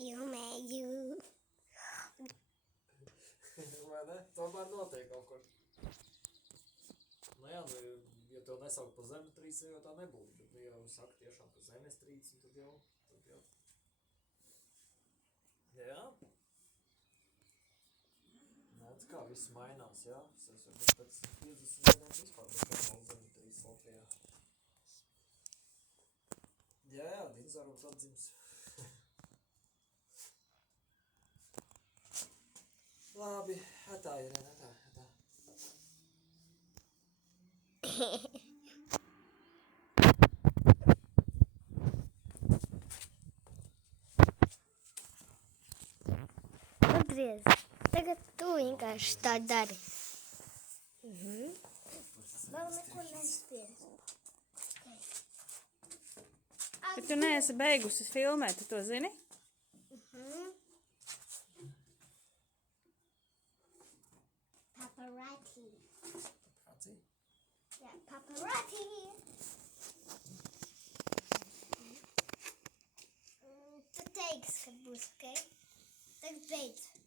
Filmēju. Vai ne? Tomēr notiek kaut kur. Nu jā, nu, ja tev nesaukt pa zemetrīci, jau tā nebūtu. Bet, nu, ja jau saka tiešām pa zemestrīci, tad jau. Jā. Nāc kā viss mainās, jā. Es varbūt pēc 50 gadiem vispār nekā nav zemetrīci Latvijā. Jā, dinozaurs atdzims. Labi, atā, Irēna, atā. Atgriez. Tagad tu vienkārši tā dari. Vēl neko nespēj. Bet tu neesi beigusi filmēt, tu to zini? Paparazzi. Paparazzi? Jā, paparazzi. Tu teiksi, kad būs, ok? Tagad beidz.